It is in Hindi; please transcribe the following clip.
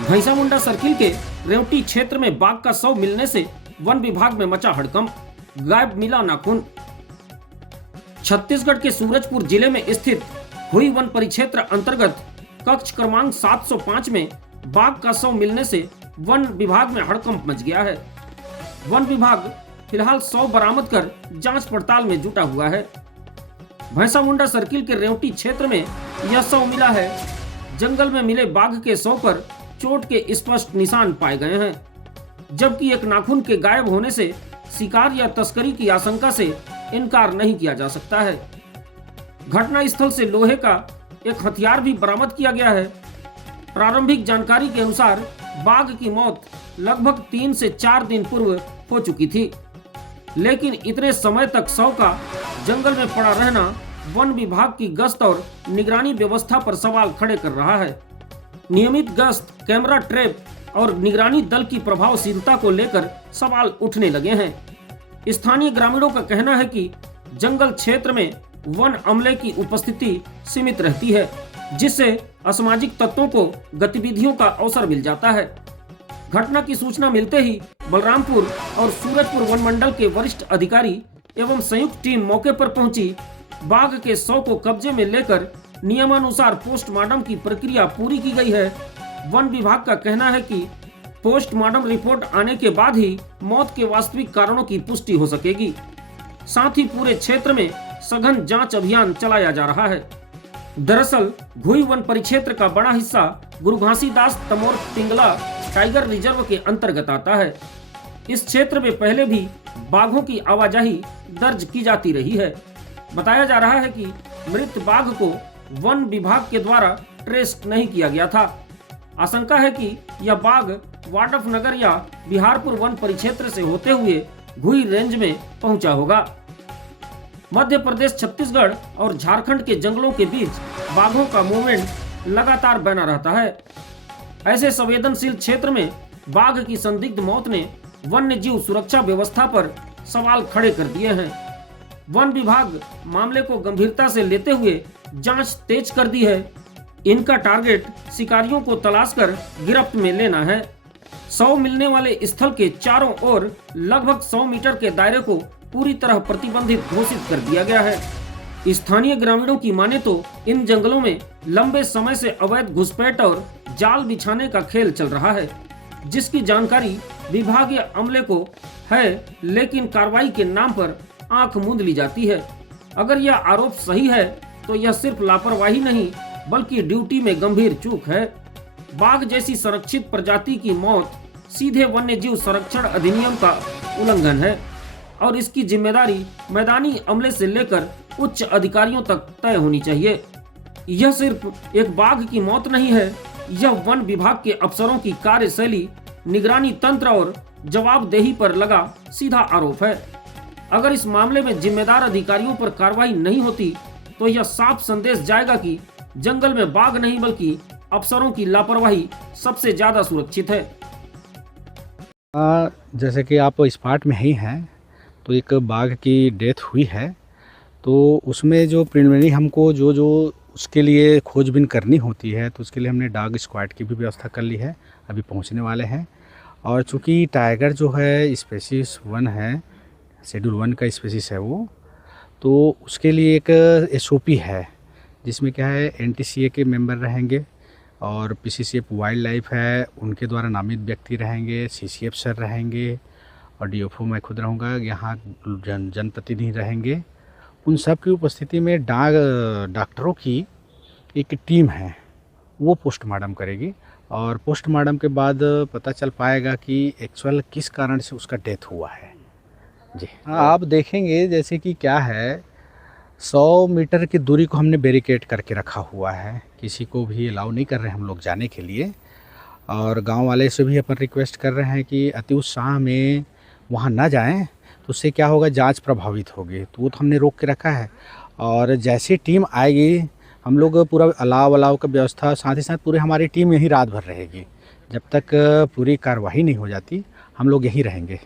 भैंसामुंडा सर्किल के रेवटी क्षेत्र में बाघ का शव मिलने से वन विभाग में मचा हड़कंप, गायब मिला नाखून। छत्तीसगढ़ के सूरजपुर जिले में स्थित हुई वन परिक्षेत्र अंतर्गत कक्ष क्रमांक 705 में बाघ का शव मिलने से वन विभाग में हड़कंप मच गया है। वन विभाग फिलहाल शव बरामद कर जांच पड़ताल में जुटा हुआ है। भैंसामुंडा सर्किल के रेवटी क्षेत्र में यह शव मिला है। जंगल में मिले बाघ के शव पर चोट के स्पष्ट निशान पाए गए हैं, जबकि एक नाखून के गायब होने से शिकार या तस्करी की आशंका से इनकार नहीं किया जा सकता है। घटना स्थल से लोहे का एक हथियार भी बरामद किया गया है। प्रारंभिक जानकारी के अनुसार बाघ की मौत लगभग 3 से 4 दिन पूर्व हो चुकी थी, लेकिन इतने समय तक शव का जंगल में पड़ा रहना वन विभाग की गश्त और निगरानी व्यवस्था पर सवाल खड़े कर रहा है। नियमित गश्त, कैमरा ट्रैप और निगरानी दल की प्रभावशीलता को लेकर सवाल उठने लगे हैं। स्थानीय ग्रामीणों का कहना है कि जंगल क्षेत्र में वन अमले की उपस्थिति सीमित रहती है, जिससे असामाजिक तत्वों को गतिविधियों का अवसर मिल जाता है। घटना की सूचना मिलते ही बलरामपुर और सूरजपुर वन मंडल के वरिष्ठ अधिकारी एवं संयुक्त टीम मौके पर पहुंची। बाघ के शव को कब्जे में लेकर नियमानुसार पोस्टमार्टम की प्रक्रिया पूरी की गई है। वन विभाग का कहना है कि पोस्टमार्टम रिपोर्ट आने के बाद ही मौत के वास्तविक कारणों की पुष्टि हो सकेगी। साथ ही पूरे क्षेत्र में सघन जांच अभियान चलाया जा रहा है। दरअसल घुई वन परिक्षेत्र का बड़ा हिस्सा गुरु घासीदास तमोर पिंगला टाइगर रिजर्व के अंतर्गत आता है। इस क्षेत्र में पहले भी बाघों की आवाजाही दर्ज की जाती रही है। बताया जा रहा है कि मृत बाघ को वन विभाग के द्वारा ट्रेस नहीं किया गया था। आशंका है कि यह बाघ वाडफनगर या बिहारपुर वन परिक्षेत्र से होते हुए घुई रेंज में पहुंचा होगा। मध्य प्रदेश, छत्तीसगढ़ और झारखंड के जंगलों के बीच बाघों का मूवमेंट लगातार बना रहता है। ऐसे संवेदनशील क्षेत्र में बाघ की संदिग्ध मौत ने वन्य जीव सुरक्षा व्यवस्था पर सवाल खड़े कर दिए हैं। वन विभाग मामले को गंभीरता से लेते हुए जांच तेज कर दी है। इनका टारगेट शिकारियों को तलाश कर गिरफ्त में लेना है। शव मिलने वाले स्थल के चारों ओर लगभग 100 मीटर के दायरे को पूरी तरह प्रतिबंधित घोषित कर दिया गया है। स्थानीय ग्रामीणों की माने तो इन जंगलों में लंबे समय से अवैध घुसपैठ और जाल बिछाने का खेल चल रहा है, जिसकी जानकारी विभागीय अमले को है, लेकिन कार्रवाई के नाम पर आंख मूंद ली जाती है। अगर यह आरोप सही है तो यह सिर्फ लापरवाही नहीं बल्कि ड्यूटी में गंभीर चूक है। बाघ जैसी संरक्षित प्रजाति की मौत सीधे वन्य जीव संरक्षण अधिनियम का उल्लंघन है और इसकी जिम्मेदारी मैदानी अमले से लेकर उच्च अधिकारियों तक तय होनी चाहिए। यह सिर्फ एक बाघ की मौत नहीं है, यह वन विभाग के अफसरों की कार्यशैली, निगरानी तंत्र और जवाबदेही पर लगा सीधा आरोप है। अगर इस मामले में जिम्मेदार अधिकारियों पर कार्रवाई नहीं होती तो यह साफ संदेश जाएगा कि जंगल में बाघ नहीं बल्कि अफसरों की लापरवाही सबसे ज्यादा सुरक्षित है। जैसे कि आप स्पॉट में ही हैं, तो एक बाघ की डेथ हुई है, तो उसमें जो प्रिलिमिनरी हमको जो उसके लिए खोजबीन करनी होती है, तो उसके लिए हमने डॉग स्क्वाड की भी व्यवस्था कर ली है। अभी पहुंचने वाले हैं। और चूँकि टाइगर जो है स्पेसीज 1 है, शेड्यूल 1 का स्पेसीज है वो, तो उसके लिए एक SOP है, जिसमें क्या है NTCA के मेंबर रहेंगे और PCCF वाइल्ड लाइफ है उनके द्वारा नामित व्यक्ति रहेंगे, CCF सर रहेंगे और DFO मैं खुद रहूँगा। यहाँ जनप्रतिनिधि रहेंगे। उन सब की उपस्थिति में डॉक्टरों की एक टीम है, वो पोस्टमार्टम करेगी और पोस्टमार्टम के बाद पता चल पाएगा कि एक्चुअल किस कारण से उसका डेथ हुआ है। जी हाँ, आप देखेंगे जैसे कि क्या है, 100 मीटर की दूरी को हमने बैरिकेड करके रखा हुआ है, किसी को भी अलाउ नहीं कर रहे हम लोग जाने के लिए। और गांव वाले से भी अपन रिक्वेस्ट कर रहे हैं कि अति उत्साह में वहां ना जाएं, तो उससे क्या होगा, जांच प्रभावित होगी। तो वो तो हमने रोक के रखा है। और जैसे टीम आएगी हम लोग पूरा अलाव का व्यवस्था, साथ ही साथ पूरी हमारी टीम यहीं रात भर रहेगी। जब तक पूरी कार्रवाई नहीं हो जाती हम लोग यहीं रहेंगे।